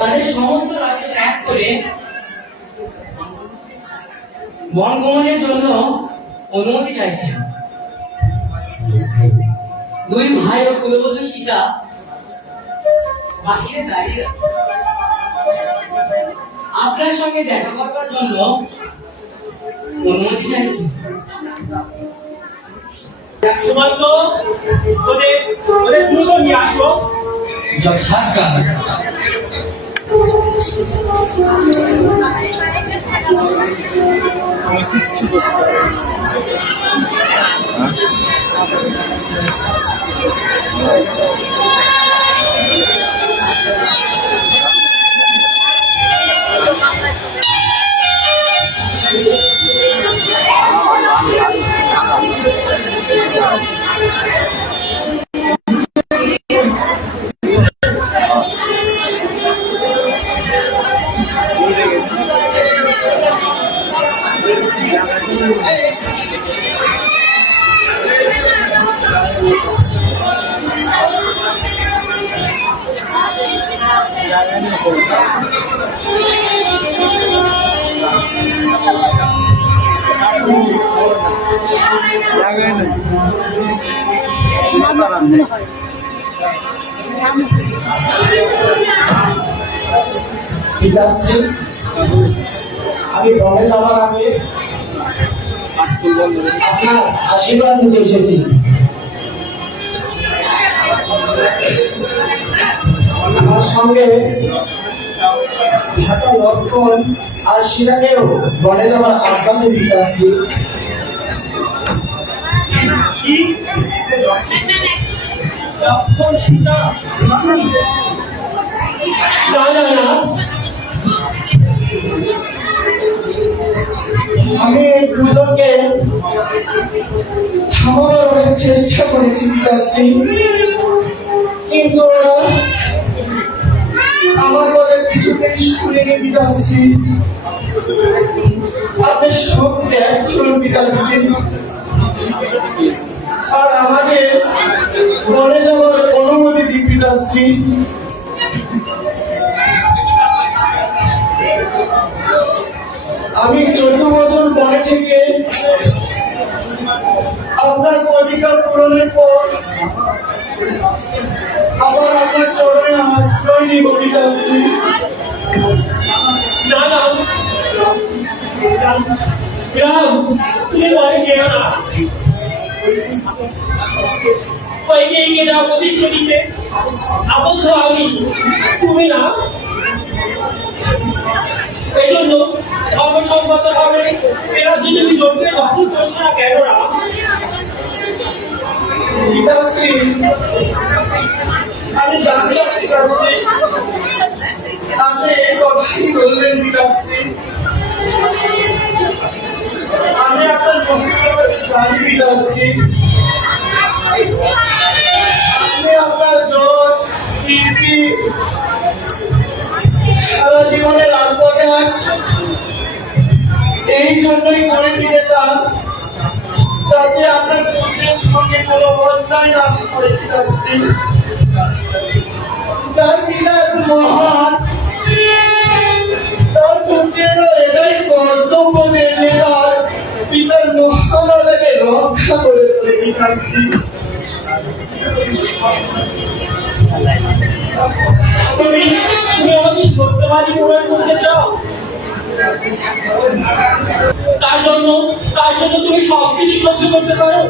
তাদের সমস্ত রাজ্য ত্যাগ করে বন ভ্রমণের জন্য অনুমতি চাইছেন। দুই ভাই ও কুলবধূ সীতা বাহিরে দাঁড়িয়ে আপনার সঙ্গে দেখা করবার জন্য অনুমতি চাইছেন। সুমন্ত ওদের দুশো নিয়ে আসো। কিচ্ছু করতে ঠিক আছে, আমি বনে যাওয়ার আগে আপনার আশীর্বাদ নিতে এসেছি। আমার সঙ্গে ঢাকা লক্ষণ আর সীতাকেও বনে যাওয়ার আহ্বান দিতে আসছি। আমি এই দুজনকে থামাবার অনেক চেষ্টা করেছি পিতাশ্রী, কিন্তু ওরা আমার বলে কিছুতেই শুনেনি পিতাশ্রী। আপনি সব ত্যাগ করুন পিতাশ্রী, আর আমাকে বনে যাওয়ার অনুমতি দিন পিতাশ্রী। আমি 14 বছর বনে থেকে আপনার অধিকার পূরণের পর আবার আপনার চরণে আশ্রয় নিব পিতাশ্রী। না না, তুমি বলে যেও না। এগিয়ে যাও প্রতিশ্রুতিতে আবদ্ধ আমি, তুমি না। এই জন্য সর্বসম্মত ভাবে এরা যদি জোটকে দখল করছে না কেন? পিতাশ্রী, আমি জানতাম পিতাশ্রী আপনি এই কথাই বলবেন পিতাশ্রী। আমি আপনার জানি পিতাশ্রী, আপনি আপনার যশ কীর্তি সারা জীবনের আত্মত্যাগ এই জন্যই করে দিতে চান, যাতে আপনার পুত্রের সঙ্গে কোনো অন্যায় না করে পিতাশ্রী। যার পিতা এত মহান, তার পুত্রেরও এটাই কর্তব্য যে সে তার পিতার মহানতাকে রক্ষা করে তোলে পিতাশ্রী। তুমি আমাকে সত্যবাদী প্রমাণ করতে চাও? তার জন্য তুমি সবকিছু সহ্য করতে পারো,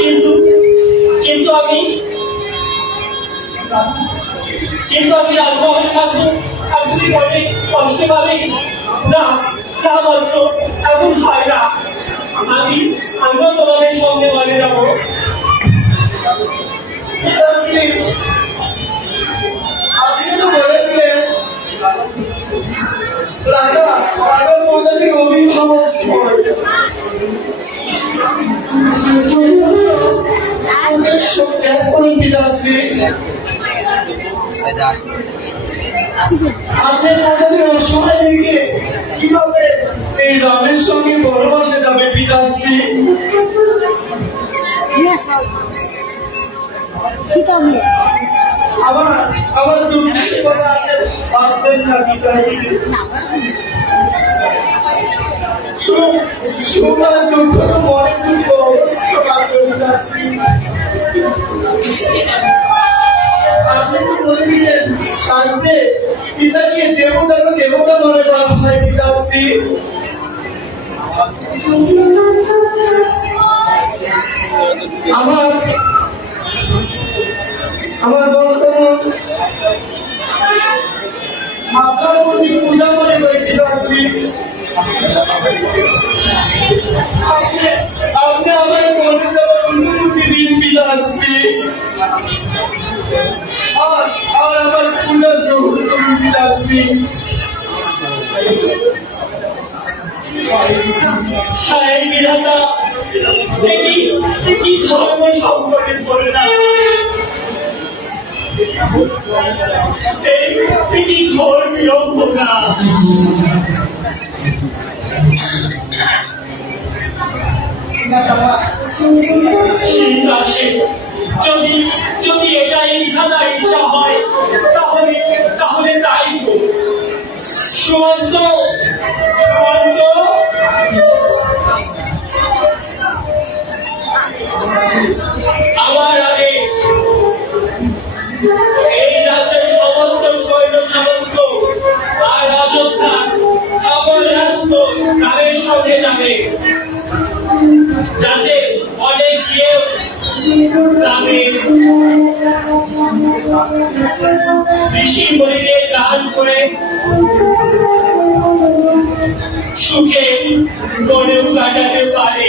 কিন্তু বলছো এমন হয় না। আমিও তোমাদের সঙ্গে বলে যাবো। আপনি তো বলেছিলেন রাজা প্রজাতির অভিভাবক পিতাশ্রী, আপনার প্রজাতির অসহায় দিকে কিভাবে এই রামের সঙ্গে বনবাসে যাবে পিতাশ্রী? আমার দুঃখের কথা আছে, ভাবতেন না পিতাশ্রী। সুমার দুঃখ তো মনে দুঃখ অবস্থিত মাত্র পিতাশ্রী। আপনি তো বলেছিলেন শাস্ত্রে পিতাকে দেবতা মনে করা হয় পিতাশ্রী। আমার বর্তমান আপনার প্রতি পূজা মনে করে পিতাশ্রী। আপনি আমার মনে যাওয়ার অনুমতি দিন পিতাশ্রী, আর আমার পূজা গ্রহণ করুন পিতাশ্রী। হায় বিধাতা, কি ধর্ম সংকটে পড়ে না, কি ঘোর বিড়ম্বনা। শীত আসে, যদি এটাই বিধাতার ইচ্ছা হয় তাহলে তাই হোক। সুমন্ত, আমার আগে এই রাজ্যের সমস্ত সৈন্য সামন্ত আর রাজত্বা সকল রাষ্ট্র গ্রামের সঙ্গে যাবে, যাতে অনেক গিয়ে গ্রামে ঋষি মুনিদের দান করে সুখে গড়েও কাটাতে পারে।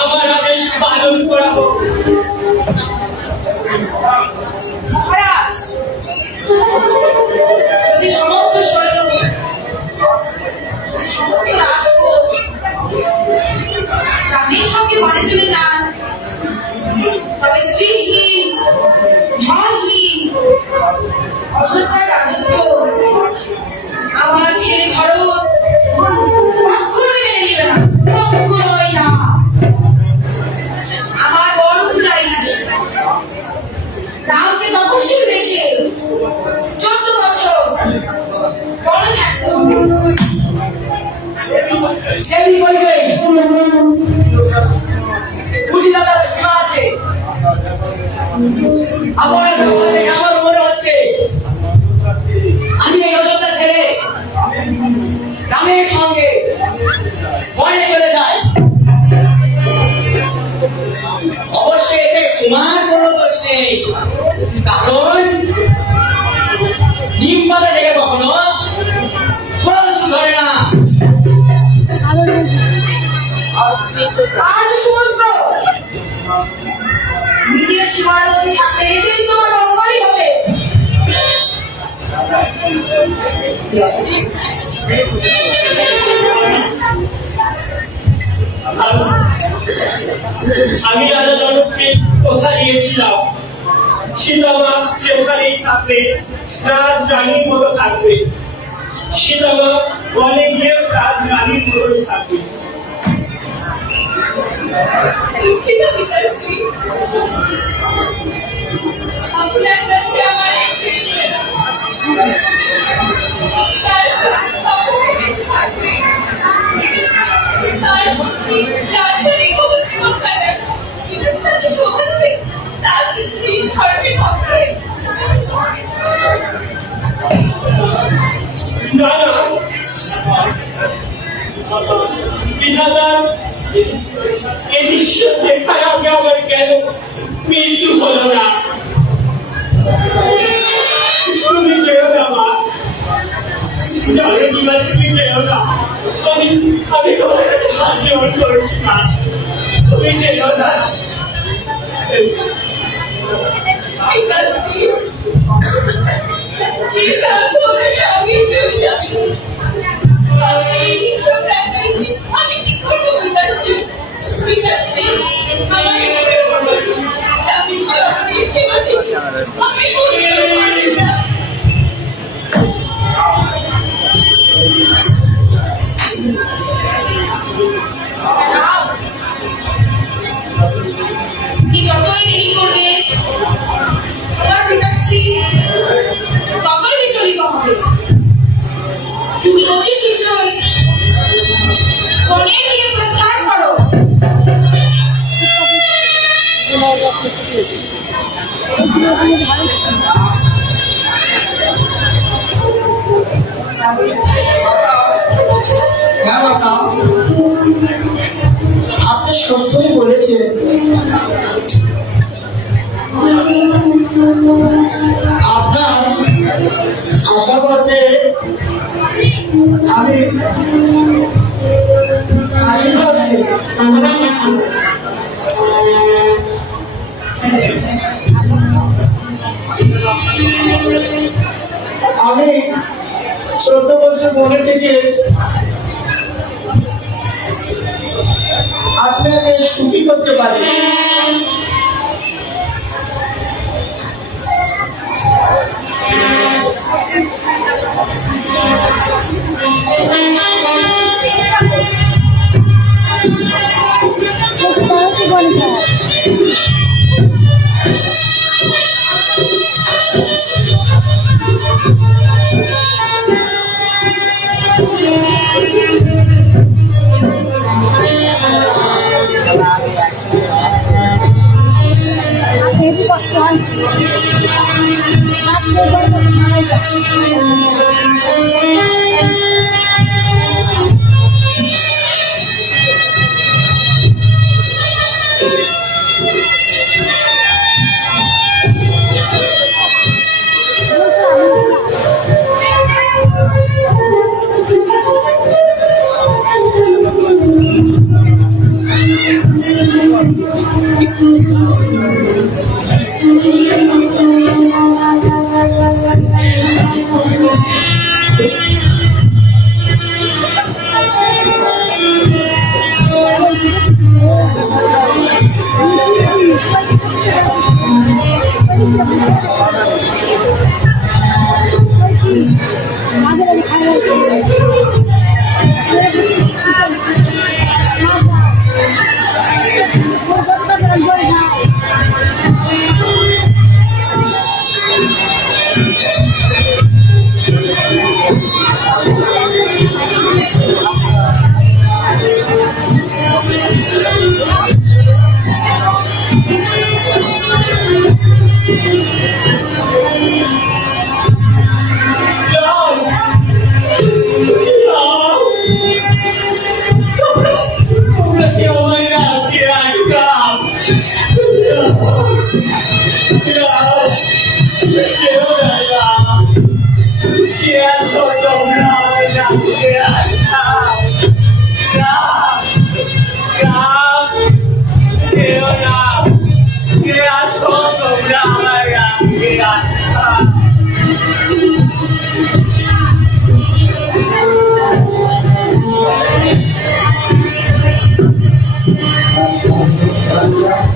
আমার আদেশ পালন করা হোক। মহারাজ, যদি সমস্ত সৈন্য সমস্ত রাজকোষ রামের সঙ্গে বনে চলে যান, তবে শ্রীহীন ধনহীন অযোধ্যার রাজত্ব আমার ছেলে ভরত কখনোই মেনে নেবে না, কখনোই না। আমার বড় চাই রামকে তপস্বীর বেশে 14 বছর বড় থাকতো। আছে আমার মনে হচ্ছে আমি এই অযোধ্যা ছেড়ে রামের সঙ্গে বনে চলে যাই। অবশ্যই এতে তোমার কোনো দোষ নেই, কারণ নিম পাতা থেকে কখনো ফল ধরে না। আজ সমস্ত নিজের সীমার মধ্যে থাকতে এটাই তোমার মঙ্গলই হবে। আমি রাজা জনককে কথা দিয়েছিলাম, সীতামা সেখানেই থাকবে, রাজরানীর মতো থাকবে। সীতামা বনে গিয়ে রাজরানীর মতোই থাকবে। আপনার কাছে আমার আমার কেন মৃত্যু হলো না? তুমি কেউ না মা, জানো দুলা, তুমি যেও না। আমি তোমার কাছে হাত জোড় করছি না, তুমি যেও না। সঙ্গে চলে যাবে। আমি এইসব রাখাইছি, আমি কি করবো বিকাশে? বিকাশে আমাকে মনে করবো স্বামী জননী সেবা দিই, আমি করতে পারি না। তুমি যতই দেরি করবে তোমার পিতাশ্রী ততই বিচলিত হবে। তুমি অতি শীঘ্রই বনের দিকে প্রস্থান করো। হ্যাঁ মাতা, আপনি সত্যই বলেছেন। আপনার আশাবাদে আমি আশীর্বাদ দিই। আমি 14 বছর মনে থেকে আপনাকে সুখী করতে পারি। কষ্ট হয় Gracias.